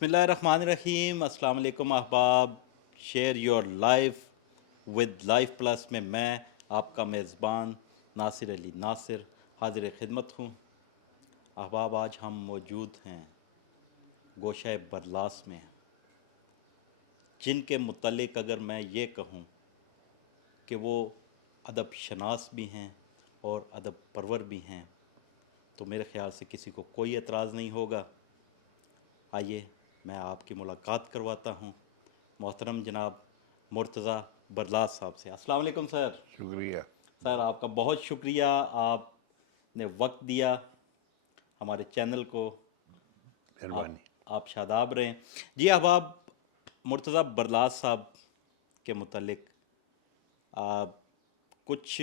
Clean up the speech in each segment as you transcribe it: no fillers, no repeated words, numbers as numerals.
بسم اللہ الرحمن الرحیم۔ السلام علیکم احباب، share your life with life plus میں آپ کا میزبان ناصر علی ناصر حاضر خدمت ہوں۔ احباب، آج ہم موجود ہیں گوشہ برلاس میں، جن کے متعلق اگر میں یہ کہوں کہ وہ ادب شناس بھی ہیں اور ادب پرور بھی ہیں تو میرے خیال سے کسی کو کوئی اعتراض نہیں ہوگا۔ آئیے میں آپ کی ملاقات کرواتا ہوں محترم جناب مرتضیٰ برلاس صاحب سے۔ السلام علیکم سر۔ شکریہ۔ سر آپ کا بہت شکریہ، آپ نے وقت دیا ہمارے چینل کو۔ مہربانی۔ آپ شاداب رہیں۔ جی احباب، مرتضیٰ برلاس صاحب کے متعلق کچھ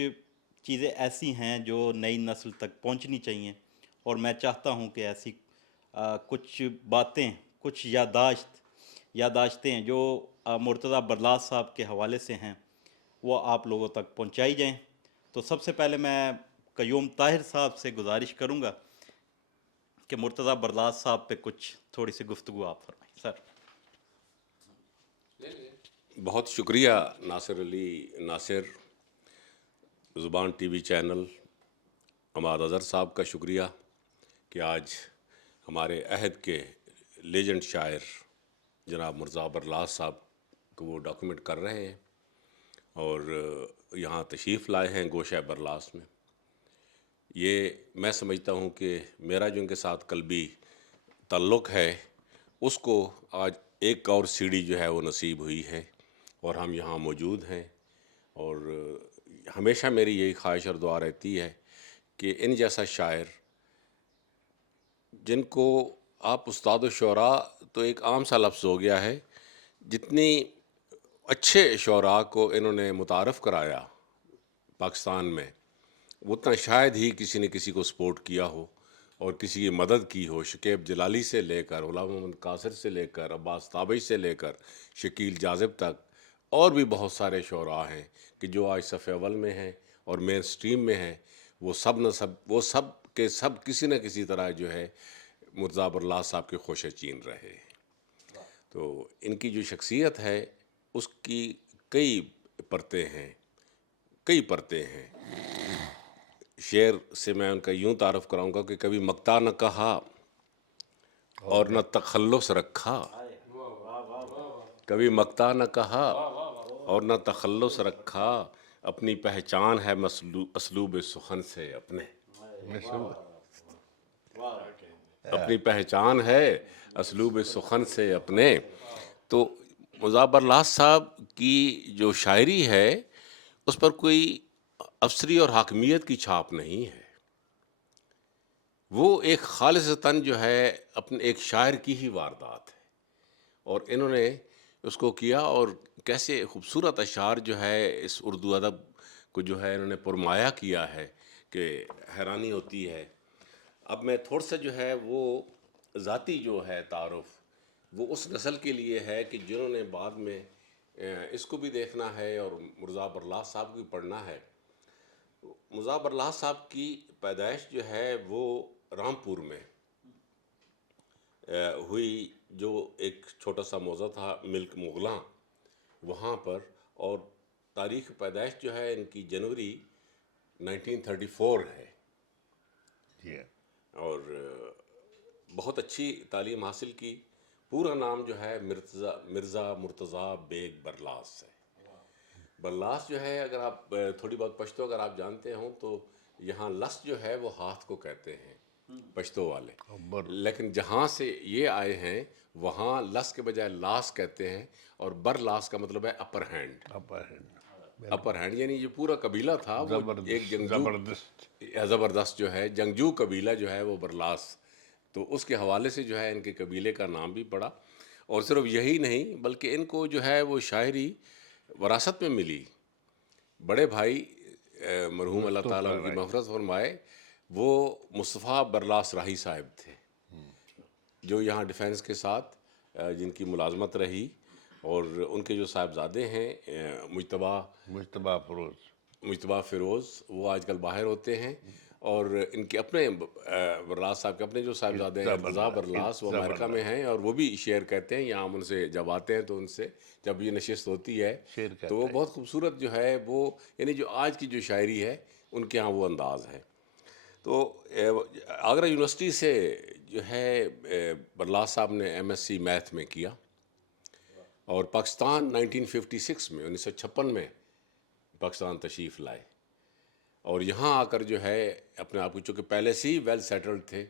چیزیں ایسی ہیں جو نئی نسل تک پہنچنی چاہیے، اور میں چاہتا ہوں کہ ایسی کچھ باتیں، کچھ یادداشتیں جو مرتضیٰ برلاس صاحب کے حوالے سے ہیں وہ آپ لوگوں تک پہنچائی جائیں۔ تو سب سے پہلے میں قیوم طاہر صاحب سے گزارش کروں گا کہ مرتضیٰ برلاس صاحب پہ کچھ تھوڑی سی گفتگو آپ فرمائیں سر۔ بہت شکریہ ناصر علی ناصر، زبان ٹی وی چینل، عماد اظہر صاحب کا شکریہ کہ آج ہمارے عہد کے لیجنڈ شاعر جناب مرتضیٰ برلاس صاحب کو وہ ڈاکومنٹ کر رہے ہیں اور یہاں تشریف لائے ہیں گوشہ برلاس میں۔ یہ میں سمجھتا ہوں کہ میرا جو ان کے ساتھ قلبی تعلق ہے اس کو آج ایک اور سیڑھی جو ہے وہ نصیب ہوئی ہے اور ہم یہاں موجود ہیں، اور ہمیشہ میری یہی خواہش اور دعا رہتی ہے کہ ان جیسا شاعر جن کو آپ استاد و شعراء تو ایک عام سا لفظ ہو گیا ہے، جتنی اچھے شعراء کو انہوں نے متعارف کرایا پاکستان میں، اتنا شاید ہی کسی نے کسی کو سپورٹ کیا ہو اور کسی کی مدد کی ہو۔ شکیب جلالی سے لے کر غلام محمد قاصر سے لے کر عباس تابعی سے لے کر شکیل جاذب تک، اور بھی بہت سارے شعراء ہیں کہ جو آج صف اول میں ہیں اور مین سٹریم میں ہیں، وہ سب کے سب کسی نہ کسی طرح جو ہے مرتضیٰ برلاس صاحب کے خوش چین رہے۔ تو ان کی جو شخصیت ہے اس کی کئی پرتیں ہیں۔ شعر سے میں ان کا یوں تعارف کراؤں گا کہ کبھی مکتا نہ کہا اور نہ تخلص رکھا، کبھی مکتا نہ کہا اور نہ تخلص رکھا، اپنی پہچان ہے اسلوب سخن سے اپنے، اپنی پہچان ہے اسلوب سخن سے اپنے۔ تو مرتضیٰ برلاس صاحب کی جو شاعری ہے اس پر کوئی افسری اور حاکمیت کی چھاپ نہیں ہے، وہ ایک خالصتاً جو ہے اپنے ایک شاعر کی ہی واردات ہے، اور انہوں نے اس کو کیا، اور کیسے خوبصورت اشعار جو ہے اس اردو ادب کو جو ہے انہوں نے پرمایا کیا ہے کہ حیرانی ہوتی ہے۔ اب میں تھوڑا سا جو ہے وہ ذاتی جو ہے تعارف وہ اس نسل کے لیے ہے کہ جنہوں نے بعد میں اس کو بھی دیکھنا ہے اور مرتضیٰ برلاس صاحب کو بھی پڑھنا ہے۔ مرتضیٰ برلاس صاحب کی پیدائش جو ہے وہ رامپور میں ہوئی، جو ایک چھوٹا سا موضع تھا ملک مغلاں، وہاں پر، اور تاریخ پیدائش جو ہے ان کی جنوری 1934 ہے، اور بہت اچھی تعلیم حاصل کی۔ پورا نام جو ہے مرزا مرتضیٰ بیگ برلاس ہے۔ برلاس جو ہے اگر آپ تھوڑی بہت پشتو اگر آپ جانتے ہوں تو یہاں لس جو ہے وہ ہاتھ کو کہتے ہیں پشتو والے، لیکن جہاں سے یہ آئے ہیں وہاں لس کے بجائے لاس کہتے ہیں، اور برلاس کا مطلب ہے اپر ہینڈ، یعنی یہ پورا قبیلہ تھا وہ ایک زبردست جو ہے جنگجو قبیلہ جو ہے وہ برلاس، تو اس کے حوالے سے جو ہے ان کے قبیلے کا نام بھی پڑا۔ اور صرف یہی نہیں بلکہ ان کو جو ہے وہ شاعری وراثت میں ملی۔ بڑے بھائی مرحوم اللہ تعالیٰ ان کی مغفرت فرمائے، وہ مصطفیٰ برلاس راہی صاحب تھے، جو یہاں ڈیفینس کے ساتھ جن کی ملازمت رہی، اور ان کے جو صاحبزادے ہیں مجتبیٰ فیروز، وہ آج کل باہر ہوتے ہیں، اور ان کے اپنے برلاس صاحب کے اپنے جو صاحبزادے ہیں ارتضیٰ برلاس، وہ امریکہ میں ہیں، اور وہ بھی شعر کہتے ہیں. یہاں ہم ان سے جب آتے ہیں تو ان سے جب یہ نشست ہوتی ہے تو وہ بہت خوبصورت جو ہے وہ، یعنی جو آج کی جو شاعری ہے ان کے ہاں وہ انداز ہے. تو آگرہ یونیورسٹی سے جو ہے برلاس صاحب نے ایم ایس سی میتھ میں کیا، اور پاکستان 1956 میں 1956 میں پاکستان تشریف لائے، اور یہاں آ کر جو ہے اپنے آپ کو، چونکہ پہلے سے ہی ویل سیٹلڈ تھے،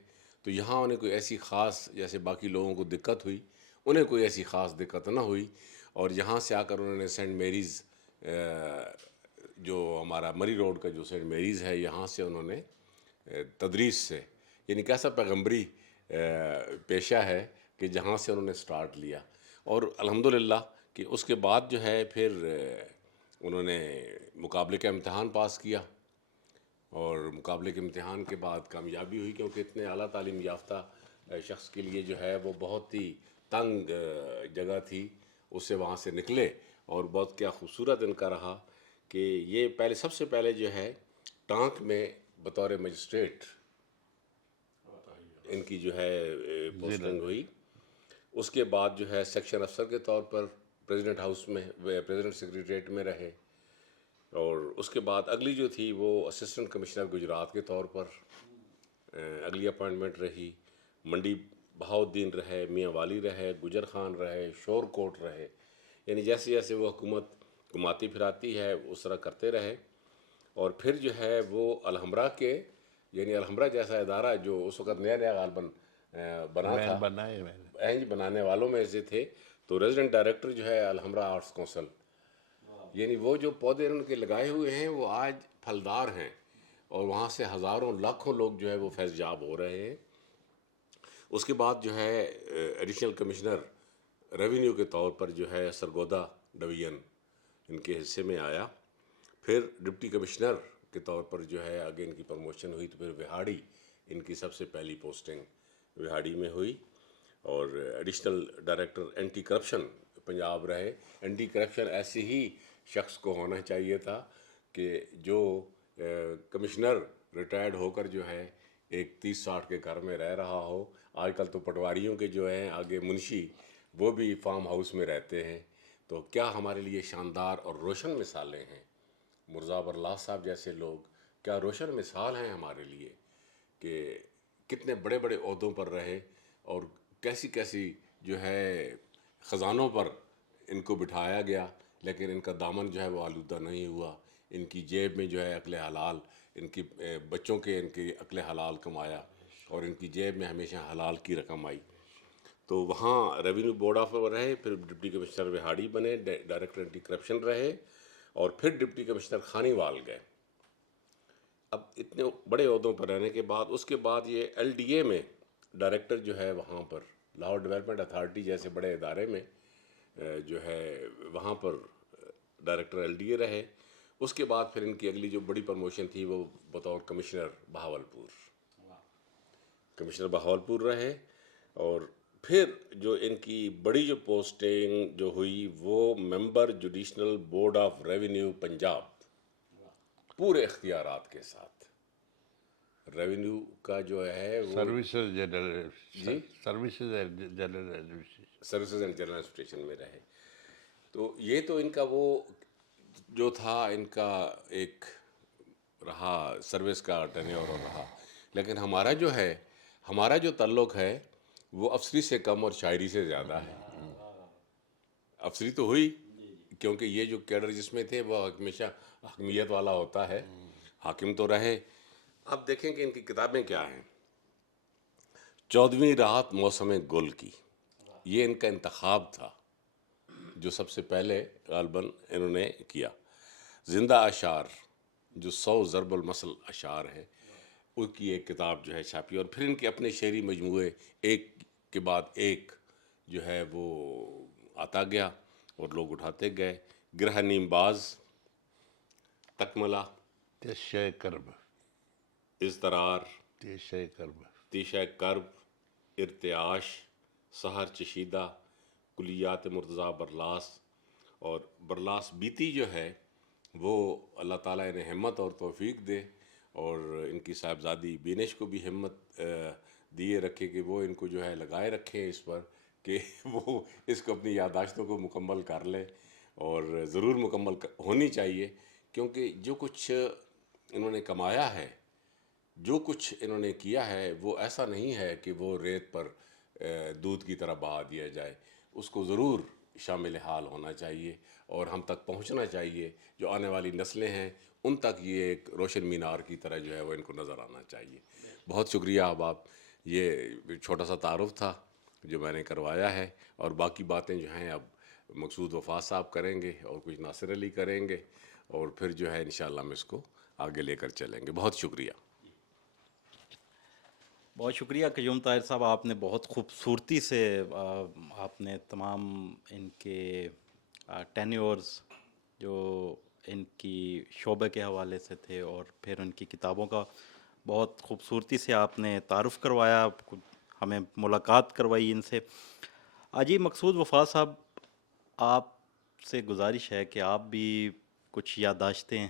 تو یہاں انہیں کوئی ایسی خاص، جیسے باقی لوگوں کو دقت ہوئی، انہیں کوئی ایسی خاص دقت نہ ہوئی. اور یہاں سے آ کر انہوں نے سینٹ میریز، جو ہمارا مری روڈ کا جو سینٹ میریز ہے، یہاں سے انہوں نے تدریس سے، یعنی کیسا پیغمبری پیشہ ہے کہ جہاں سے انہوں نے سٹارٹ لیا. اور الحمدللہ کہ اس کے بعد جو ہے پھر انہوں نے مقابلے کا امتحان پاس کیا، اور مقابلے کے امتحان کے بعد کامیابی ہوئی، کیونکہ اتنے اعلیٰ تعلیم یافتہ شخص کے لیے جو ہے وہ بہت ہی تنگ جگہ تھی، اس سے وہاں سے نکلے. اور بہت کیا خوبصورت ان کا رہا کہ یہ پہلے، سب سے پہلے جو ہے ٹانک میں بطور مجسٹریٹ ان کی جو ہے پوسٹنگ ہوئی. اس کے بعد جو ہے سیکشن افسر کے طور پر پریزیڈنٹ ہاؤس میں، پریزیڈنٹ سیکریٹریٹ میں رہے. اور اس کے بعد اگلی جو تھی وہ اسسٹنٹ کمشنر گجرات کے طور پر اگلی اپوائنٹمنٹ رہی. منڈی بہاؤالدین رہے، میاں والی رہے، گجر خان رہے، شور کوٹ رہے. یعنی جیسے جیسے وہ حکومت کماتی پھراتی ہے اس طرح کرتے رہے. اور پھر جو ہے وہ الحمرہ کے، یعنی الحمرہ جیسا ادارہ جو اس وقت نیا نیا غالباً بنا تھا، بنانے والوں میں سے تھے، تو ریزیڈنٹ ڈائریکٹر جو ہے الحمرہ آرٹس کونسل. یعنی وہ جو پودے ان کے لگائے ہوئے ہیں وہ آج پھلدار ہیں، اور وہاں سے ہزاروں لاکھوں لوگ جو ہے وہ فیض یاب ہو رہے ہیں. اس کے بعد جو ہے ایڈیشنل کمشنر ریونیو کے طور پر جو ہے سرگودا ڈویژن ان کے حصے میں آیا. پھر ڈپٹی کمشنر کے طور پر جو ہے آگے ان کی پروموشن ہوئی، تو پھر وہاڑی ان کی سب سے پہلی پوسٹنگ وہاڑی میں ہوئی. اور additional director anti corruption Punjab رہے. اینٹی کرپشن ایسے ہی شخص کو ہونا چاہیے تھا کہ جو کمشنر ریٹائرڈ ہو کر جو ہے ایک 30-60 کے گھر میں رہ رہا ہو. آج کل تو پٹواریوں کے جو ہیں آگے منشی، وہ بھی فارم ہاؤس میں رہتے ہیں. تو کیا ہمارے لیے شاندار اور روشن مثالیں ہیں. مرزا برلاس صاحب جیسے لوگ کیا روشن مثال ہیں ہمارے لیے، کہ کتنے بڑے بڑے عہدوں پر رہے، اور کیسی کیسی جو ہے خزانوں پر ان کو بٹھایا گیا، لیکن ان کا دامن جو ہے وہ آلودہ نہیں ہوا. ان کی جیب میں جو ہے عقل حلال، ان کی بچوں کے ان کی عقل حلال کمایا، اور ان کی جیب میں ہمیشہ حلال کی رقم آئی. تو وہاں ریونیو بورڈ آف رہے، پھر ڈپٹی کمشنر وہاڑی بنے، ڈائریکٹر اینٹی کرپشن رہے، اور پھر ڈپٹی کمشنر خانی وال گئے. اب اتنے بڑے عہدوں پر رہنے کے بعد اس کے بعد یہ ایل ڈی اے میں ڈائریکٹر جو ہے وہاں پر لاہور ڈیولپمنٹ اتھارٹی جیسے بڑے ادارے میں جو ہے وہاں پر ڈائریکٹر ایل ڈی اے رہے. اس کے بعد پھر ان کی اگلی جو بڑی پروموشن تھی وہ بطور کمشنر بہاولپور رہے. اور پھر جو ان کی بڑی جو پوسٹنگ جو ہوئی وہ member judicial board of revenue Punjab, پورے اختیارات کے ساتھ. ریونیو کا جو ہے وہ سروسز جنرل، جی services general administration, services and general administration میں رہے. تو یہ تو ان کا وہ جو تھا ان کا ایک رہا سروس کا ٹینیور اور رہا. لیکن ہمارا جو ہے، ہمارا جو تعلق ہے وہ افسری سے کم اور شاعری سے زیادہ ہے. افسری تو ہوئی کیونکہ یہ جو کیڈر جس میں تھے وہ ہمیشہ حاکمیت والا ہوتا ہے، حاکم تو رہے. اب دیکھیں کہ ان کی کتابیں کیا ہیں. 14ویں رات موسم گل کی، یہ ان کا انتخاب تھا جو سب سے پہلے غالباً انہوں نے کیا. زندہ اشعار جو 100 ضرب المثل اشعار ہیں، ان کی ایک کتاب جو ہے چھاپی. اور پھر ان کے اپنے شعری مجموعے ایک کے بعد ایک جو ہے وہ آتا گیا اور لوگ اٹھاتے گئے. گرہ نیم باز، تکملہ، تیشہ کرب، اضطرار، تیشہ کرب، تیشہ کرب، ارتعاش، سحر چشیدہ، کلیات مرتضیٰ برلاس. اور برلاس بیتی جو ہے وہ اللہ تعالیٰ انہیں ہمت اور توفیق دے اور ان کی صاحبزادی بینش کو بھی ہمت دیے رکھے کہ وہ ان کو جو ہے لگائے رکھیں اس پر کہ وہ اس کو اپنی یادداشتوں کو مکمل کر لیں، اور ضرور مکمل ہونی چاہیے، کیونکہ جو کچھ انہوں نے کمایا ہے، جو کچھ انہوں نے کیا ہے، وہ ایسا نہیں ہے کہ وہ ریت پر دودھ کی طرح بہا دیا جائے، اس کو ضرور شامل حال ہونا چاہیے اور ہم تک پہنچنا چاہیے، جو آنے والی نسلیں ہیں ان تک یہ ایک روشن مینار کی طرح جو ہے وہ ان کو نظر آنا چاہیے۔ بہت شکریہ احباب، یہ چھوٹا سا تعارف تھا جو میں نے کروایا ہے، اور باقی باتیں جو ہیں اب مقصود وفا صاحب کریں گے اور کچھ ناصر علی کریں گے، اور پھر جو ہے انشاءاللہ ہم اس کو آگے لے کر چلیں گے۔ بہت شکریہ۔ بہت شکریہ قیوم طاہر صاحب، آپ نے بہت خوبصورتی سے آپ نے تمام ان کے ٹینیورز جو ان کی شعبے کے حوالے سے تھے اور پھر ان کی کتابوں کا بہت خوبصورتی سے آپ نے تعارف کروایا، ہمیں ملاقات کروائی ان سے۔ جی مقصود وفا صاحب، آپ سے گزارش ہے کہ آپ بھی کچھ یادداشتیں،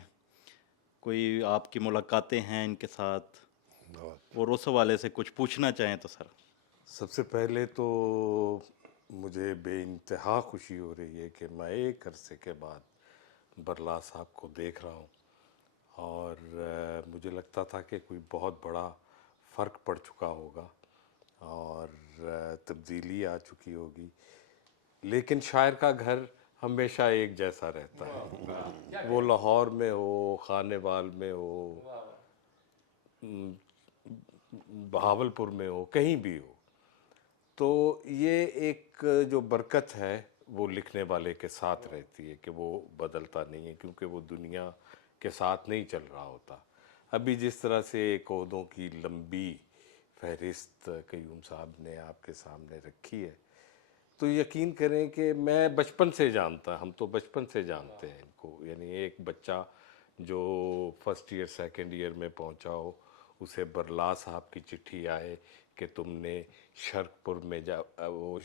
کوئی آپ کی ملاقاتیں ہیں ان کے ساتھ اور اس حوالے سے کچھ پوچھنا چاہیں تو سر۔ سب سے پہلے تو مجھے بے انتہا خوشی ہو رہی ہے کہ میں ایک عرصے کے بعد برلا صاحب کو دیکھ رہا ہوں، اور مجھے لگتا تھا کہ کوئی بہت بڑا فرق پڑ چکا ہوگا اور تبدیلی آ چکی ہوگی، لیکن شاعر کا گھر ہمیشہ ایک جیسا رہتا ہے، وہ لاہور میں ہو، خانے وال میں ہو، بہاولپور میں ہو، کہیں بھی ہو۔ تو یہ ایک جو برکت ہے وہ لکھنے والے کے ساتھ رہتی ہے کہ وہ بدلتا نہیں ہے، کیونکہ وہ دنیا کے ساتھ نہیں چل رہا ہوتا۔ ابھی جس طرح سے ایک عہدوں کی لمبی فہرست قیوم صاحب نے آپ کے سامنے رکھی ہے، تو یقین کریں کہ میں بچپن سے جانتا، ہم تو بچپن سے جانتے ہیں ان کو، یعنی ایک بچہ جو فرسٹ ایئر سیکنڈ ایئر میں پہنچا ہو، اسے برلا صاحب کی چٹھی آئے کہ تم نے شرق پور میں وہ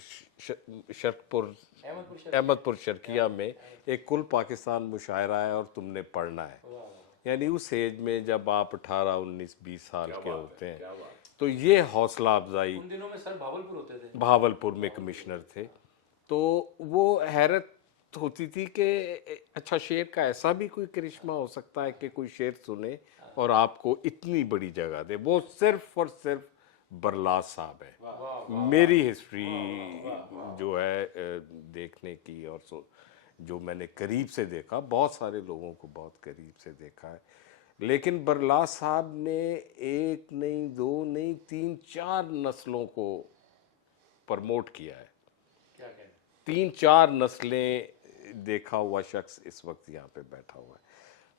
شرق پور احمد پور شرقیہ میں ایک کل پاکستان مشاعرہ ہے اور تم نے پڑھنا ہے، یعنی اس ایج میں جب آپ 18 19 20 سال کے ہوتے ہیں، تو یہ حوصلہ افزائی۔ ان دنوں میں سر بھاولپور ہوتے تھے، بہاولپور میں کمشنر تھے، تو وہ حیرت ہوتی تھی کہ اچھا شعر کا ایسا بھی کوئی کرشمہ ہو سکتا ہے کہ کوئی شعر سنے اور آپ کو اتنی بڑی جگہ دے۔ وہ صرف اور صرف برلا صاحب ہے۔ میری ہسٹری جو ہے دیکھنے کی، اور جو میں نے قریب سے دیکھا، بہت سارے لوگوں کو بہت قریب سے دیکھا ہے، لیکن برلا صاحب نے ایک نہیں، دو نہیں، 3 4 نسلوں کو پرموٹ کیا ہے۔ 3 4 نسلیں دیکھا ہوا شخص اس وقت یہاں پہ بیٹھا ہوا ہے۔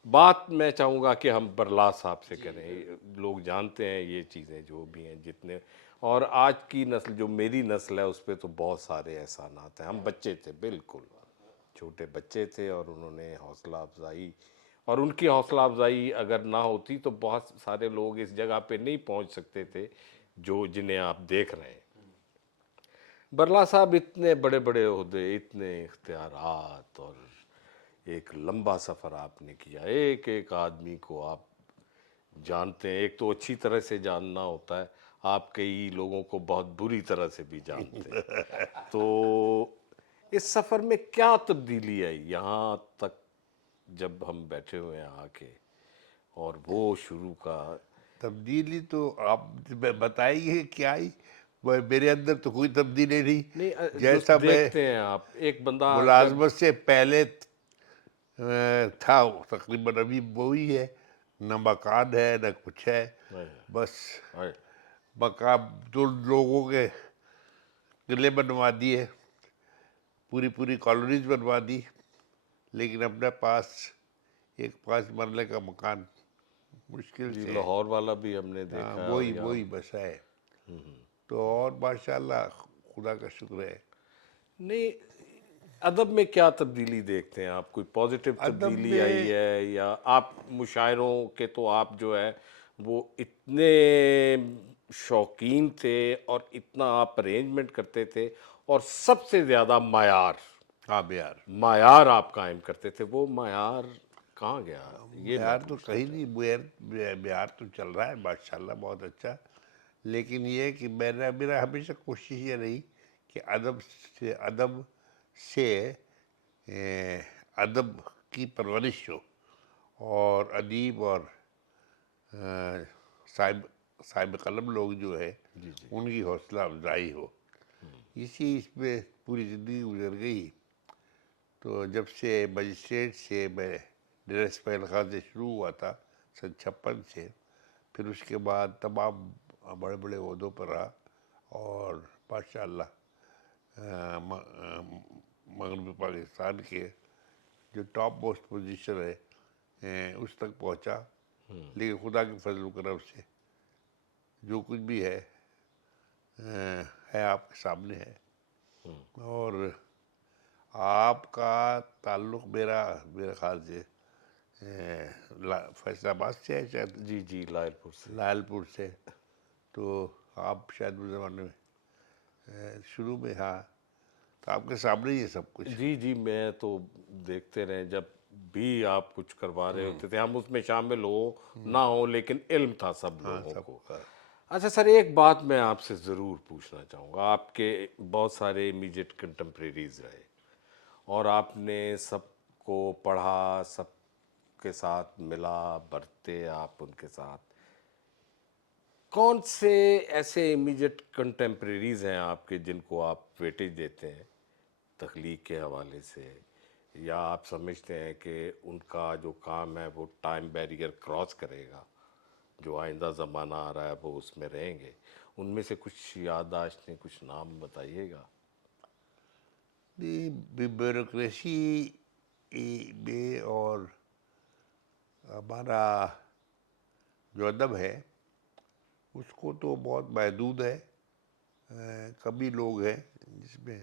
بات میں چاہوں گا کہ ہم برلا صاحب سے کریں، لوگ جانتے ہیں یہ چیزیں جو بھی ہیں جتنے، اور آج کی نسل جو میری نسل ہے اس پہ تو بہت سارے احسانات ہیں۔ ہم بچے تھے، بالکل چھوٹے بچے تھے، اور انہوں نے حوصلہ افزائی، اور ان کی حوصلہ افزائی اگر نہ ہوتی تو بہت سارے لوگ اس جگہ پہ نہیں پہنچ سکتے تھے جو جنہیں آپ دیکھ رہے ہیں۔ برلا صاحب اتنے بڑے بڑے عہدے، اتنے اختیارات، اور ایک لمبا سفر آپ نے کیا، ایک ایک آدمی کو آپ جانتے ہیں، ایک تو اچھی طرح سے جاننا ہوتا ہے، آپ کئی لوگوں کو بہت بری طرح سے بھی جانتے ہیں۔ تو اس سفر میں کیا تبدیلی آئی یہاں تک جب ہم بیٹھے ہوئے ہیں آ کے، اور وہ شروع کا تبدیلی تو آپ بتائیے کیا آئی؟ میرے اندر تو کوئی تبدیلی نہیں، جیسا میں دیکھتے ہیں آپ، ایک بندہ ملازمت سے پہلے تھا تقریباً ابھی وہی ہے، نہ مکان ہے نہ کچھ ہے، بس مکان دو لوگوں کے قلعے بنوا دیے، پوری کالونیز بنوا دی، لیکن اپنے پاس ایک 5 مرلے کا مکان مشکل سے ہے۔ لاہور والا بھی ہم نے دیکھا ہے، اور یہاں وہی بس ہے، تو اور ماشاءاللہ خدا کا شکر ہے۔ نہیں، ادب میں کیا تبدیلی دیکھتے ہیں آپ؟ کوئی پازیٹیو تبدیلی آئی ہے؟ یا آپ مشاعروں کے تو آپ جو ہے وہ اتنے شوقین تھے اور اتنا آپ ارینجمنٹ کرتے تھے، اور سب سے زیادہ معیار ہاں بیار معیار آپ قائم کرتے تھے، وہ معیار کہاں گیا یہ بہار تو کہیں نہیں، بہار تو چل رہا ہے ماشاءاللہ بہت اچھا، لیکن یہ کہ میرا ہمیشہ کوشش یہ رہی کہ ادب سے ادب کی پرورش ہو، اور ادیب اور صاحب قلم لوگ جو ہے ان کی حوصلہ افزائی ہو، اس میں پوری زندگی گزر گئی۔ تو جب سے مجسٹریٹ سے میں ڈیرہ اسماعیل خان سے شروع ہوا تھا سن 56 سے، پھر اس کے بعد تمام بڑے بڑے عہدوں پر رہا، اور ماشاءاللہ مغربی پاکستان کے جو ٹاپ موسٹ پوزیشن ہے اس تک پہنچا، لیکن خدا کے فضل و کرم سے جو کچھ بھی ہے آپ کے سامنے ہے۔ اور آپ کا تعلق میرے خیال سے فیصل آباد سے ہے شاید، جی لائل پور سے۔ لائل پور سے، تو آپ شاید اس زمانے میں شروع میں، ہاں تو آپ کے سامنے ہی ہے سب کچھ۔ جی میں تو دیکھتے رہے، جب بھی آپ کچھ کروا رہے ہوتے تھے، ہم اس میں شامل ہو نہ ہو، لیکن علم تھا سب لوگوں کو۔ اچھا سر، ایک بات میں آپ سے ضرور پوچھنا چاہوں گا، آپ کے بہت سارے امیجیٹ کنٹمپریریز رہے، اور آپ نے سب کو پڑھا، سب کے ساتھ ملا برتے آپ ان کے ساتھ، کون سے ایسے امیجیٹ کنٹمپریریز ہیں آپ کے جن کو آپ ویٹیج دیتے ہیں تخلیق کے حوالے سے، یا آپ سمجھتے ہیں کہ ان کا جو کام ہے وہ ٹائم بیریئر کراس کرے گا، جو آئندہ زمانہ آ رہا ہے وہ اس میں رہیں گے؟ ان میں سے کچھ یادداشتیں، کچھ نام بتائیے گا۔ بیوروکریسی میں اور ہمارا جو ادب ہے اس کو تو بہت محدود ہے، کبھی لوگ ہیں جس میں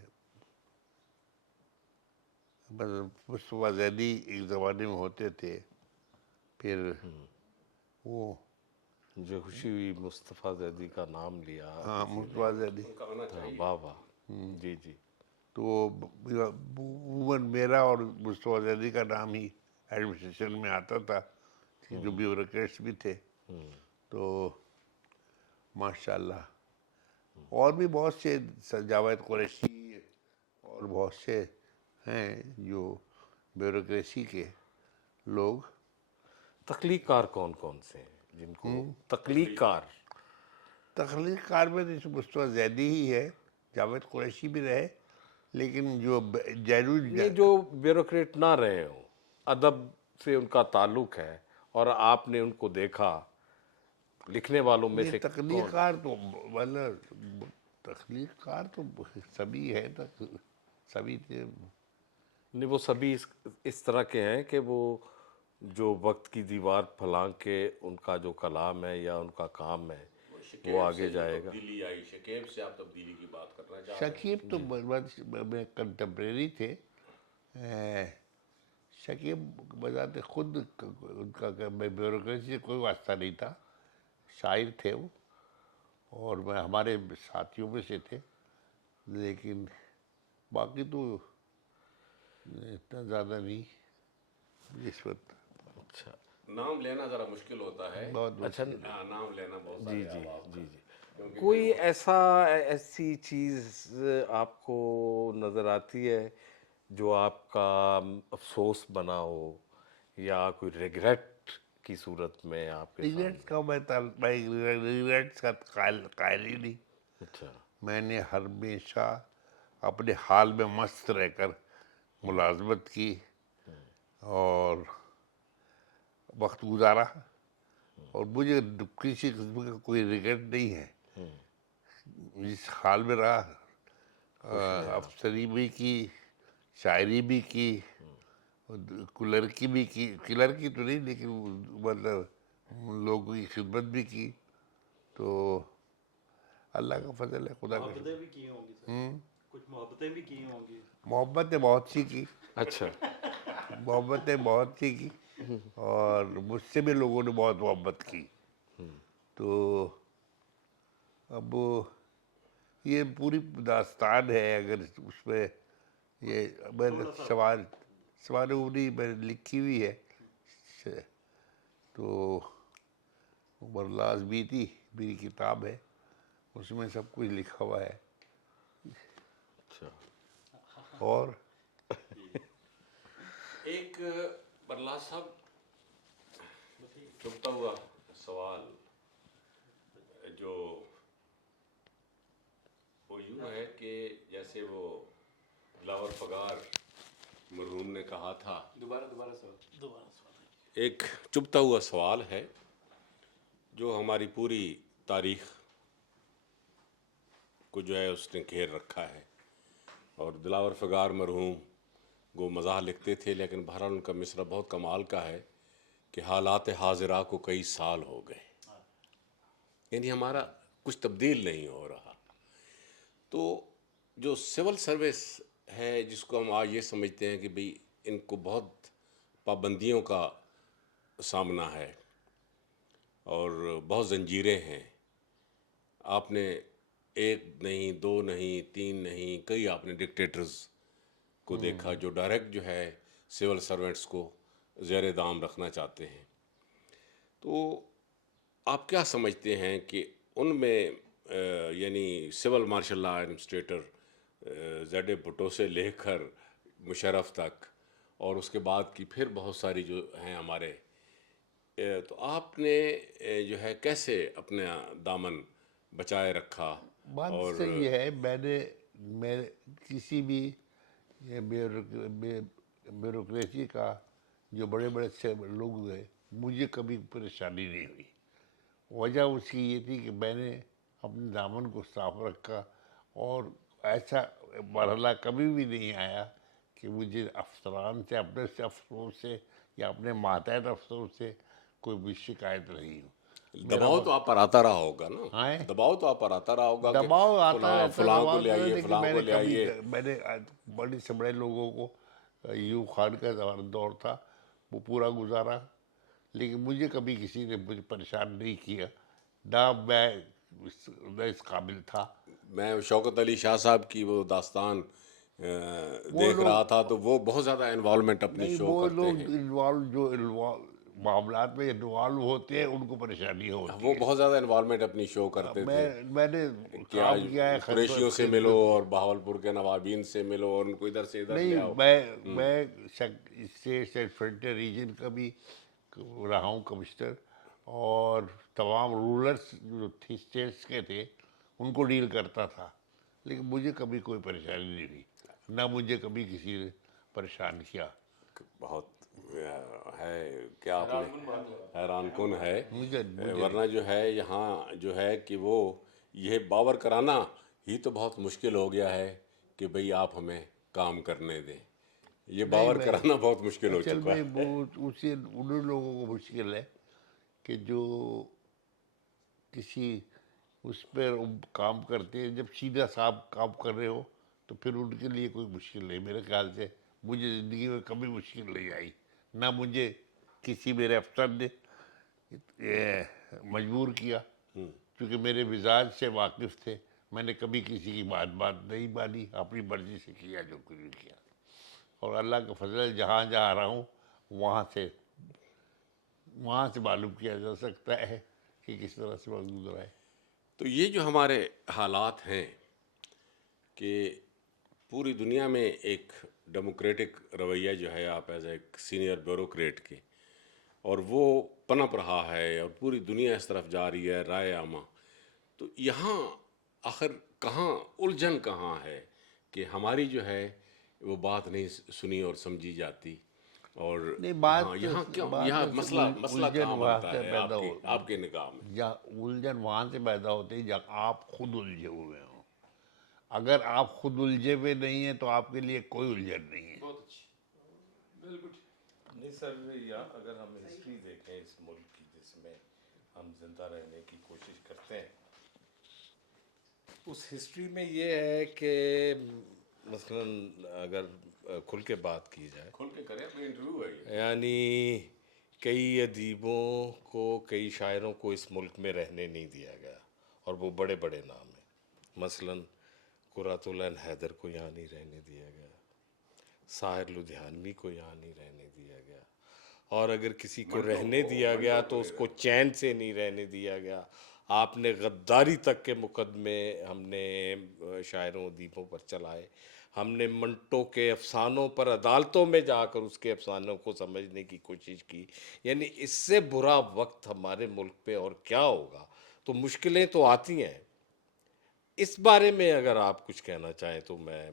مصطفیٰ زیدی ایک زمانے میں ہوتے تھے، پھر وہ مجھے خوشی ہوئی مصطفیٰ زیدی کا نام لیا۔ ہاں مصطفیٰ زیدی، واہ واہ، جی۔ تو عموماً میرا اور مصطفیٰ زیدی کا نام ہی ایڈمنسٹریشن میں آتا تھا، جو بیوروکریٹس بھی تھے۔ تو ماشاءاللہ اور بھی بہت سے، جاوید قریشی اور بہت سے ہیں جو بیوروکریسی کے لوگ۔ تخلیق کار کون کون سے ہیں جن کو تخلیق کار؟ تخلیق کار میں تو مصطفیٰ زیدی ہی ہے، جاوید قریشی بھی رہے، لیکن جو یہ جو بیوروکریٹ نہ رہے ہوں، ادب سے ان کا تعلق ہے اور آپ نے ان کو دیکھا، لکھنے والوں میں سے تخلیق کار تو مطلب تخلیق کار تو سبھی ہے، سبھی تھے۔ نہیں، وہ سبھی اس طرح کے ہیں کہ وہ جو وقت کی دیوار پھلانگ کے ان کا جو کلام ہے یا ان کا کام ہے وہ آگے جائے گا۔ تبدیلی آئی، شکیب سے آپ تبدیلی کی بات کر رہے ہیں؟ شکیب تو میں کنٹمپریری تھے، شکیب بذات خود ان کا بیوروکریسی سے کوئی واسطہ نہیں تھا، شاعر تھے وہ، اور ہمارے ساتھیوں میں سے تھے، لیکن باقی تو اتنا زیادہ نہیں اس وقت۔ اچھا، نام لینا ذرا مشکل ہوتا ہے، بہت اچھا، نام لینا بہت جی۔ کوئی ایسی چیز آپ کو نظر آتی ہے جو آپ کا افسوس بنا ہو، یا کوئی ریگریٹ کی صورت میں آپ کے ریگریٹس کا میں ریگریٹس کا قائل ہی نہیں۔ اچھا، میں نے ہمیشہ اپنے حال میں مست رہ کر ملازمت کی اور وقت گزارا، اور مجھے کسی قسم کا کوئی ریگریٹ نہیں ہے۔ جس حال میں رہا، افسری بھی کی، شاعری بھی کی، کلرکی بھی کی، کلرکی تو نہیں لیکن مطلب لوگوں کی خدمت بھی کی، تو اللہ کا فضل ہے، خدا کا۔ محبتیں بھی کی ہوں گی سر، کچھ محبتیں بھی کی ہوں گی؟ محبتیں بہت سی کی، اچھا، محبتیں بہت سی کی، اور مجھ سے بھی لوگوں نے بہت محبت کی۔ تو اب یہ پوری داستان ہے، اگر اس میں یہ میں نے سوال میں نے لکھی ہوئی ہے، تو برلاس بیتی میری کتاب ہے، اس میں سب کچھ لکھا ہوا ہے. اور ایک برلاس صاحب چبھتا ہوا سوال جو وہ یوں ہے کہ جیسے وہ دلاور فغار مرحوم نے کہا تھا، ایک چبھتا ہوا سوال ہے جو ہماری پوری تاریخ کو جو ہے اس نے گھیر رکھا ہے. اور دلاور فغار مرحوم وہ مزاح لکھتے تھے، لیکن بہرحال ان کا مصرع بہت کمال کا ہے کہ حالات حاضرہ کو کئی سال ہو گئے، یعنی ہمارا کچھ تبدیل نہیں ہو رہا. تو جو سول سروس ہے جس کو ہم آج یہ سمجھتے ہیں کہ بھئی ان کو بہت پابندیوں کا سامنا ہے اور بہت زنجیریں ہیں. آپ نے ایک نہیں، دو نہیں، تین نہیں، کئی آپ نے ڈکٹیٹرز کو دیکھا جو ڈائریکٹ جو ہے سول سرونٹس کو زیر دام رکھنا چاہتے ہیں. تو آپ کیا سمجھتے ہیں کہ ان میں یعنی civil martial law administrator Z A Bhutto سے لے کر مشرف تک اور اس کے بعد کی پھر بہت ساری جو ہیں ہمارے، تو آپ نے جو ہے کیسے اپنا دامن بچائے رکھا؟ بات اور صحیح ہے. میں کسی بھی بیوروکریسی کا جو بڑے بڑے سے لوگ ہوئے، مجھے کبھی پریشانی نہیں ہوئی. وجہ اس کی یہ تھی کہ میں نے اپنے دامن کو صاف رکھا، اور ایسا مرحلہ کبھی بھی نہیں آیا کہ مجھے افسران سے، اپنے سے افسروں سے یا اپنے ماتحت افسروں سے کوئی بھی شکایت رہی ہو. دباؤ تو آپ پر آتا رہا ہوگا نا، ہاں، دباؤ تو آپ پر آتا رہا ہوگا کہ دباؤ آتا فلاں رہتا. فلاں کو دباؤ لے آئیے، لیکن فلاں میں کو نے لے کبھی، آئیے. میں نے بڑے سے بڑے لوگوں کو، ایوب خان کا دور تھا وہ پورا گزارا، لیکن مجھے کبھی کسی نے مجھے پریشان نہیں کیا، نہ میں اس قابل تھا. میں شوکت علی شاہ صاحب کی وہ داستان وہ دیکھ لوگ رہا تھا تو وہ بہت زیادہ انوالومنٹ اپنی نہیں، شو وہ کرتے لوگ ہیں. جو معاملات میں انوالو ہوتے ہیں ان کو پریشانی ہوتی وہ ہے. بہت زیادہ انوالومنٹ اپنی شو کرتے تھے میں نے کہ آج کام کیا ہے قریشیوں سے ملو اور بہاولپور کے نوابین سے ملو اور ان کو ادھر سے ادھر لے آؤ. نہیں، میں اسٹیٹ اینڈ فرنٹیئر ریجن کا بھی رہا ہوں کمشنر، اور تمام رولرس جو تھے اسٹیٹس کے تھے ان کو ڈیل کرتا تھا، لیکن مجھے کبھی کوئی پریشانی نہیں ہوئی، نہ مجھے کبھی کسی نے پریشان کیا. بہت ہے کیا آپ نے حیران کن ہے. مجھے ورنہ جو ہے یہاں جو ہے کہ وہ یہ باور کرانا ہی تو بہت مشکل ہو گیا ہے کہ بھئی آپ ہمیں کام کرنے دیں. یہ باور کرانا بہت مشکل ہو اصل چکا میں ہے. وہ ان لوگوں کو مشکل ہے کہ جو کسی اس پر کام کرتے ہیں. جب سیدھا صاحب کام کر رہے ہو تو پھر ان کے لیے کوئی مشکل نہیں. میرے خیال سے مجھے زندگی میں کبھی مشکل نہیں آئی، نہ مجھے کسی میرے افسر نے مجبور کیا، کیونکہ میرے مزاج سے واقف تھے. میں نے کبھی کسی کی بات نہیں مانی، اپنی مرضی سے کیا جو کچھ بھی کیا. اور اللہ کا فضل ہے، جہاں جہاں رہا ہوں وہاں سے معلوم کیا جا سکتا ہے کہ کس طرح سے وقت گزرا ہے. تو یہ جو ہمارے حالات ہیں کہ پوری دنیا میں ایک ڈیموکریٹک رویہ جو ہے آپ ایز اے سینئر بیوروکریٹ کے، اور وہ پنپ رہا ہے اور پوری دنیا اس طرف جا رہی ہے رائے عامہ، تو یہاں آخر کہاں الجھن کہاں ہے کہ ہماری جو ہے وہ بات نہیں سنی اور سمجھی جاتی؟ اور نہیں، بات ہاں یہاں کیوں بات یہاں مسئلہ الجھن کہاں وہاں بنتا سے ہے پیدا آپ کے نگاہ میں؟ یا الجھن وہاں سے پیدا ہوتی ہے جہاں آپ خود الجھے ہوئے ہوں. اگر آپ خود الجھے ہوئے نہیں ہیں تو آپ کے لیے کوئی الجھن نہیں ہے. بہت اچھی، بالکل نہیں سر. یا اگر ہم ہسٹری دیکھیں اس ملک کی جس میں ہم زندہ رہنے کی کوشش کرتے ہیں، اس ہسٹری میں یہ ہے کہ مثلاً اگر کھل کے بات کی جائے، کھل کے کریں، اپنی انٹرویو ہے یہ. یعنی کئی ادیبوں کو، کئی شاعروں کو اس ملک میں رہنے نہیں دیا گیا، اور وہ بڑے بڑے نام ہیں. مثلاً قرۃ العین حیدر کو یہاں نہیں رہنے دیا گیا، ساحر لدھیانوی کو یہاں نہیں رہنے دیا گیا، اور اگر کسی کو رہنے دیا گیا تو اس کو چین سے نہیں رہنے دیا گیا. آپ نے غداری تک کے مقدمے ہم نے شاعروں ادیبوں پر چلائے. ہم نے منٹو کے افسانوں پر عدالتوں میں جا کر اس کے افسانوں کو سمجھنے کی کوشش کی. یعنی اس سے برا وقت ہمارے ملک پہ اور کیا ہوگا. تو مشکلیں تو آتی ہیں. اس بارے میں اگر آپ کچھ کہنا چاہیں تو میں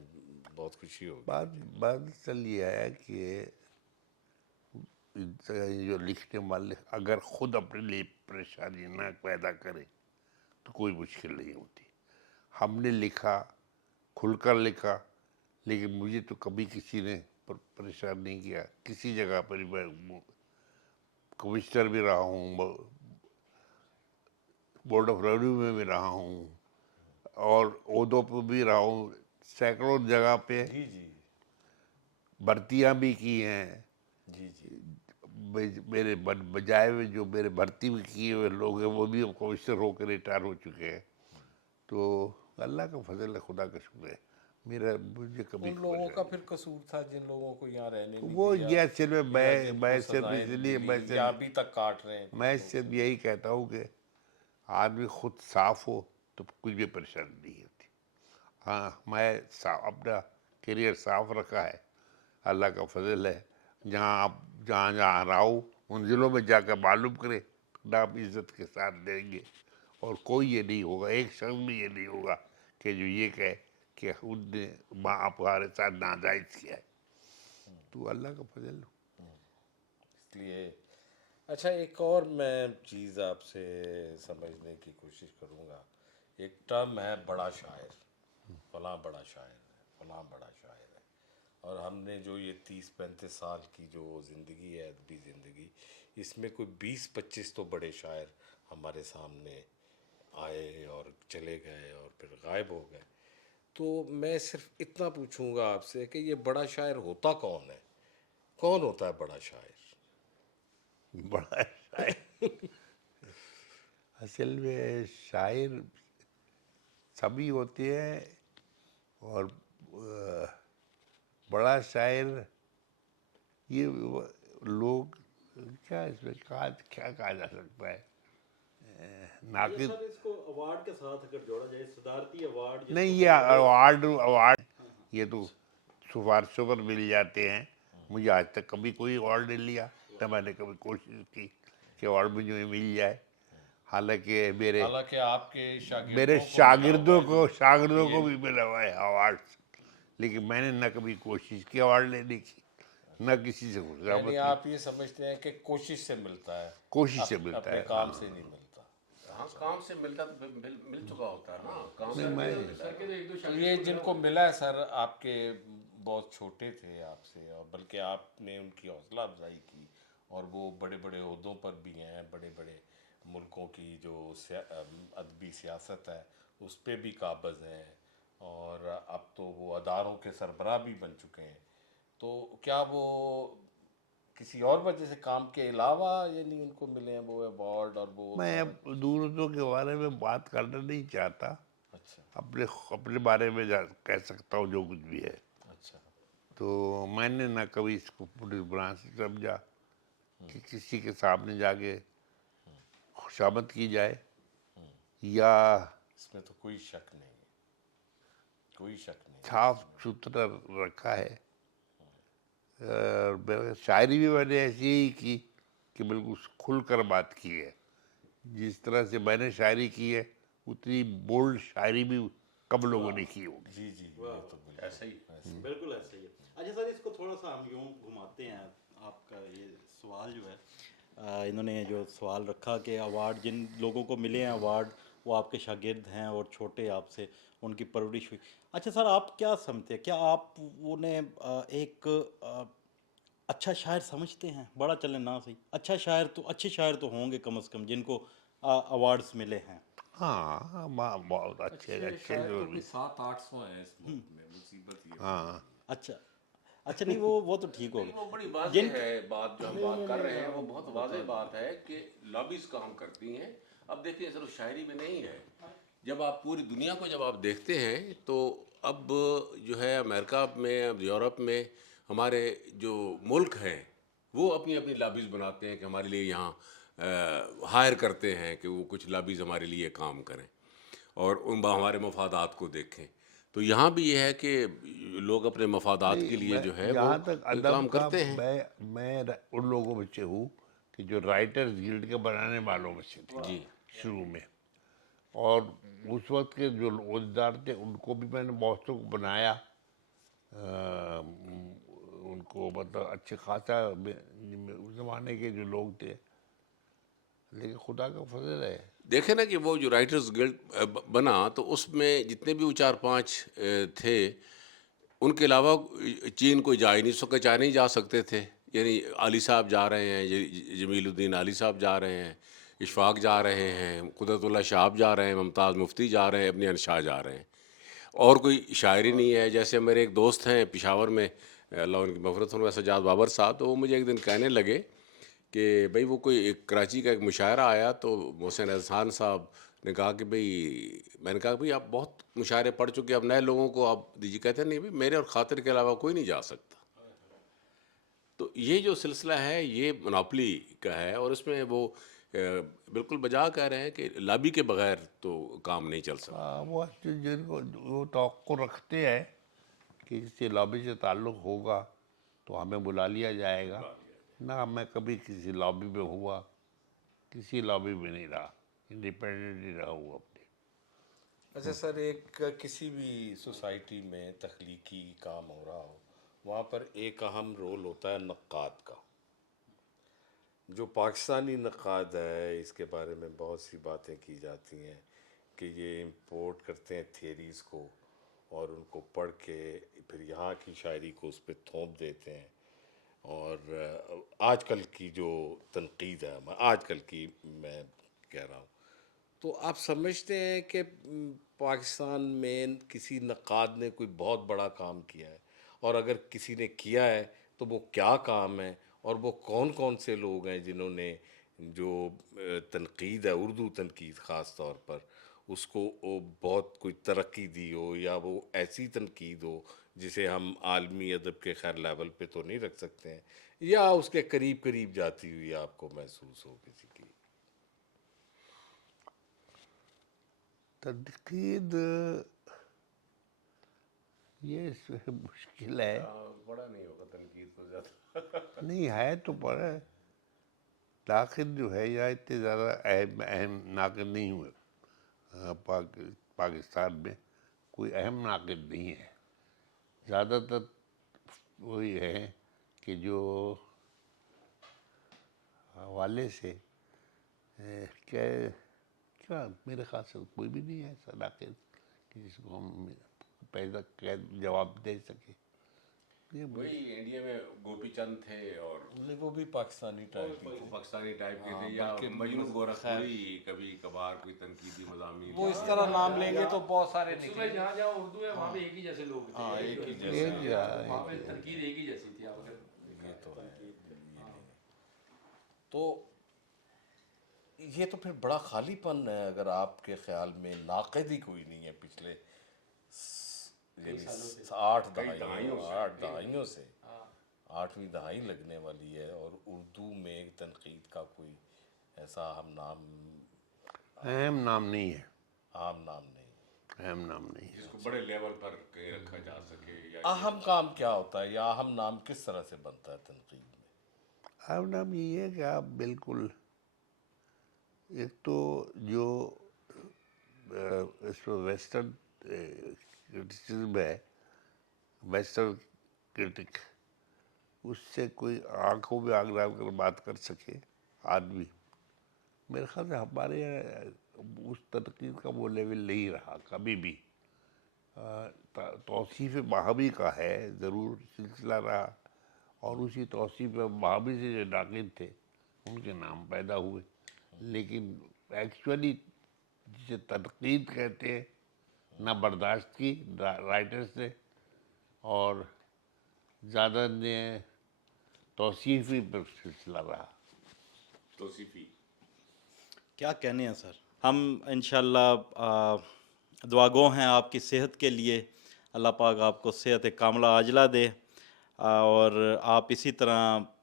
بہت خوشی ہوگی. بات چل یہ ہے کہ جو لکھنے والے اگر خود اپنے لیے پریشانی نہ پیدا کرے تو کوئی مشکل نہیں ہوتی. ہم نے لکھا، کھل کر لکھا، لیکن مجھے تو کبھی کسی نے پریشان نہیں کیا. کسی جگہ پر میں کمشنر بھی رہا ہوں، بورڈ آف ریونیو میں بھی رہا ہوں، اور عہدوں پہ بھی رہا ہوں، سینکڑوں جگہ پہ جی جی بھرتیاں بھی کی ہیں. جی جی میرے بجائے میں جو میرے بھرتی بھی کیے ہوئے لوگ ہیں وہ بھی اب کمشنر ہو کے ریٹائر ہو چکے ہیں. تو اللہ کا فضل ہے، خدا کا شکر ہے. مجھے کبھی ان لوگوں کا پھر قصور تھا جن لوگوں کو یہاں رہنے نہیں وہ دیا، یہ صرف یا جن میں کو صرف سزائیں اس لیے ملی یا ابھی تک کاٹ رہے ہیں. میں صرف یہی کہتا ہوں کہ آدمی خود صاف ہو تو کچھ بھی پریشانی نہیں ہوتی. ہاں میں اپنا کیریئر صاف رکھا ہے، اللہ کا فضل ہے. جہاں آپ جہاں رہا ہوں ان ضلعوں میں جا کر معلوم کرے، نام عزت کے ساتھ دیں گے. اور کوئی یہ نہیں ہوگا، ایک شخص بھی یہ نہیں ہوگا کہ جو یہ کہے کہ ان نے آپ ہمارے ساتھ ناجائز کیا ہے. تو اللہ کا فضل. اس لیے اچھا ایک اور میں چیز آپ سے سمجھنے کی کوشش کروں گا. ایک ٹرم ہے بڑا شاعر، فلاں بڑا شاعر ہے، فلاں بڑا شاعر ہے. اور ہم نے جو یہ 30-35 سال کی جو زندگی ہے، ادبی زندگی، اس میں کوئی 20-25 تو بڑے شاعر ہمارے سامنے آئے اور چلے گئے اور پھر غائب ہو گئے. تو میں صرف اتنا پوچھوں گا آپ سے کہ یہ بڑا شاعر ہوتا کون ہے؟ کون ہوتا ہے بڑا شاعر؟ بڑا شاعر اصل میں شاعر سبھی ہوتے ہیں، اور بڑا شاعر یہ لوگ کیا اس میں کیا کہا جا سکتا ہے. ناقد سر اس کو اوارڈ کے ساتھ اگر جوڑا جائے، صدارتی اوارڈ نہیں، یہ اوارڈ یہ تو سفارشوں پر مل جاتے ہیں. مجھے آج تک کبھی کوئی ایوارڈ نہیں لیا، نہ میں نے کبھی کوشش کی کہ ایوارڈ مجھے مل جائے. حالانکہ حالانکہ آپ کے میرے شاگردوں کو بھی ملا ہوا ہے ایوارڈ، لیکن میں نے نہ کبھی کوشش کی ایوارڈ لینے کی، نہ کسی سے یعنی آپ یہ سمجھتے ہیں کہ کوشش سے ملتا ہے، کوشش سے ملتا اپنے ہے. کام سے نہیں ملتا. ہاں کام سے ملتا تو مل چکا ہوتا ہے نا. کام تو یہ جن کو ملا ہے سر، آپ کے بہت چھوٹے تھے آپ سے، اور بلکہ آپ نے ان کی حوصلہ افزائی کی، اور وہ بڑے بڑے عہدوں پر بھی ہیں، بڑے بڑے ملکوں کی جو ادبی سیاست ہے اس پہ بھی قابض ہیں، اور اب تو وہ اداروں کے سربراہ بھی بن چکے ہیں. تو کیا وہ کسی اور وجہ سے کام کے علاوہ یعنی ان کو ملے ہیں وہ ایوارڈ اور وہ؟ میں اب دوسروں کے بارے میں بات کرنا نہیں چاہتا، اچھا اپنے بارے میں کہہ سکتا ہوں جو کچھ بھی ہے. اچھا. تو میں نے نہ کبھی اس کو پولیس برانچ سے سمجھا کہ کسی کے سامنے جا کے خوشامد کی جائے، یا اس میں تو کوئی شک نہیں ہے، کوئی شک نہیں. صاف ستھرا رکھا ہے. شاعری بھی میں نے ایسی ہی کی کہ بالکل کھل کر بات کی ہے. جس طرح سے میں نے شاعری کی ہے اتنی بولڈ شاعری بھی کم لوگوں نے کی ہوگی. جی جی یہ تو ایسا ہی. بالکل ایسا ہی ہے. اچھا سر، اس کو تھوڑا سا ہم یوں گھماتے ہیں. آپ کا یہ سوال جو ہے، انہوں نے جو سوال رکھا کہ ایوارڈ جن لوگوں کو ملے ہیں ایوارڈ وہ آپ کے شاگرد ہیں اور چھوٹے آپ سے، ان کی پرورش ہوئی. اچھا سر، آپ کیا سمجھتے ہیں، کیا آپ انہیں ایک اچھا شاعر سمجھتے ہیں؟ بڑا چلیں نہ صحیح، اچھے شاعر تو ہوں گے کم از کم جن کو ایوارڈز ملے ہیں. ہاں بہت اچھے جو بھی. 700-800 ہیں اس ملک میں. مصیبت یہ ہاں اچھا نہیں، وہ تو ٹھیک ہو وہ گیا. بڑی واضح ہے بات جو ہم بات کر رہے ہیں، وہ بہت واضح بات ہے کہ لابیز کام کرتی ہیں. اب دیکھیں صرف شاعری میں نہیں ہے، جب آپ پوری دنیا کو جب آپ دیکھتے ہیں تو اب جو ہے امریکہ میں، اب یورپ میں ہمارے جو ملک ہیں وہ اپنی اپنی لابیز بناتے ہیں کہ ہمارے لیے یہاں ہائر کرتے ہیں کہ وہ کچھ لابیز ہمارے لیے کام کریں اور ان ہمارے مفادات کو دیکھیں. تو یہاں بھی یہ ہے کہ لوگ اپنے مفادات کے لیے جو ہے وہ جہاں تک ادب کام کا کرتے ہیں. میں ان لوگوں میں سے ہوں کہ جو رائٹرز گلڈ کے بنانے والوں میں سے تھے جی شروع میں, اور اس وقت کے جو عہدیدار تھے ان کو بھی میں نے بہت کو بنایا, ان کو مطلب اچھے خاصا اس زمانے کے جو لوگ تھے, لیکن خدا کا فضل ہے. دیکھیں نا کہ وہ جو رائٹرز گلڈ بنا تو اس میں جتنے بھی وہ 4-5 تھے ان کے علاوہ چین کوئی جا ہی نہیں سکا, چاہے نہیں جا سکتے تھے. یعنی علی صاحب جا رہے ہیں, جمیل الدین علی صاحب جا رہے ہیں, اشفاق جا رہے ہیں, قدرت اللہ شہاب جا رہے ہیں, ممتاز مفتی جا رہے ہیں, ابن انشاء جا رہے ہیں, اور کوئی شاعر ہی نہیں ہے. جیسے میرے ایک دوست ہیں پشاور میں, اللہ ان کی مغفرت ہو, سجاد بابر صاحب, تو وہ مجھے ایک دن کہنے لگے کہ بھئی وہ کوئی ایک کراچی کا ایک مشاعرہ آیا تو محسن احسان صاحب نے کہا کہ بھئی, میں نے کہا بھئی آپ بہت مشاعرے پڑھ چکے, اب نئے لوگوں کو آپ دیجیے. کہتے ہیں نہیں بھئی میرے اور خاطر کے علاوہ کوئی نہیں جا سکتا. تو یہ جو سلسلہ ہے یہ مناپلی کا ہے, اور اس میں وہ بالکل بجا کہہ رہے ہیں کہ لابی کے بغیر تو کام نہیں چل سکتا. وہ جن کو وہ توقع رکھتے ہیں کہ کسی لابی سے تعلق ہوگا تو ہمیں بلا لیا جائے گا, نہ میں کبھی کسی لابی میں ہوا, کسی لابی میں نہیں رہا, انڈیپینڈنٹ ہی رہا ہوا اپنے. اچھا سر, ایک کسی بھی سوسائٹی میں تخلیقی کام ہو رہا ہو, وہاں پر ایک اہم رول ہوتا ہے نقاد کا. جو پاکستانی نقاد ہے اس کے بارے میں بہت سی باتیں کی جاتی ہیں کہ یہ امپورٹ کرتے ہیں تھیریز کو اور ان کو پڑھ کے پھر یہاں کی شاعری کو اس پہ تھوپ دیتے ہیں. اور آج کل کی جو تنقید ہے, آج کل کی میں کہہ رہا ہوں, تو آپ سمجھتے ہیں کہ پاکستان میں کسی نقاد نے کوئی بہت بڑا کام کیا ہے, اور اگر کسی نے کیا ہے تو وہ کیا کام ہے, اور وہ کون کون سے لوگ ہیں جنہوں نے جو تنقید ہے, اردو تنقید خاص طور پر, اس کو بہت کوئی ترقی دی ہو, یا وہ ایسی تنقید ہو جسے ہم عالمی ادب کے خیر لیول پہ تو نہیں رکھ سکتے ہیں, یا اس کے قریب قریب جاتی ہوئی آپ کو محسوس ہو کسی کی؟ تنقید یہ اس میں مشکل ہے, بڑا نہیں ہوگا تنقید تو زیادہ نہیں ہے تو پڑا. ناقد جو ہے یا اتنے زیادہ اہم ناقد نہیں ہوئے پاکستان میں, کوئی اہم ناقد نہیں ہے. زیادہ تر وہی ہے کہ جو حوالے سے کیا میرے خیال سے کوئی بھی نہیں ہے ایسا ناقد کہ جس کو ہم پیدا جواب دے سکے. وہی انڈیا میں گوپی چند تھے, اور وہ بھی پاکستانی ٹائپ کی پاکستانی ٹائپ کے تھے, یا مجنو گورکھپوری کبھی کبھار کوئی تنقیدی مضامین. وہ اس طرح نام لیں گے تو بہت سارے نکلیں. جہاں جہاں اردو ہے وہاں پہ ایک ہی جیسے لوگ تھے, ایک ہی جیسے, وہاں پہ تنقید ایک ہی جیسی تھی. یہ تو ہے. تو یہ تو پھر بڑا خالی پن ہے اگر آپ کے خیال میں ناقد ہی کوئی نہیں ہے پچھلے 8 دہائیوں سے. 8ویں دہائی لگنے والی ہے, اور اردو میں تنقید کا کوئی ایسا اہم نام نہیں ہے. اہم نام نہیں. اہم نام نہیں ہے. جس کو بڑے لیول پر کہیں رکھا جا سکے. اہم کام کیا ہوتا ہے, یا اہم نام کس طرح سے بنتا ہے تنقید میں؟ اہم نام یہ ہے کہ آپ بالکل, ایک تو جو اس میں ویسٹرن کرٹیسزم ہے, ویسٹرن کرٹک, اس سے کوئی آنکھوں میں آنکھ ڈال کر بات کر سکے آدمی. میرے خیال سے ہمارے اس تنقید کا وہ لیول نہیں رہا کبھی بھی. توصیف مہابی کا ہے ضرور سلسلہ رہا, اور اسی توصیف مہابی سے جو ناقد تھے ان کے نام پیدا ہوئے, لیکن ایکچولی جسے تنقید کہتے ہیں نہ برداشت کی رائٹرز نے, اور زیادہ نے توصیفی پر سلسلہ رہا. توصیفی کیا کہنے ہیں سر. ہم انشاءاللہ دعا گو ہیں آپ کی صحت کے لیے, اللہ پاک آپ کو صحت کاملہ عاجلہ دے, اور آپ اسی طرح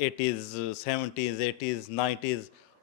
80s 70s 80s 90s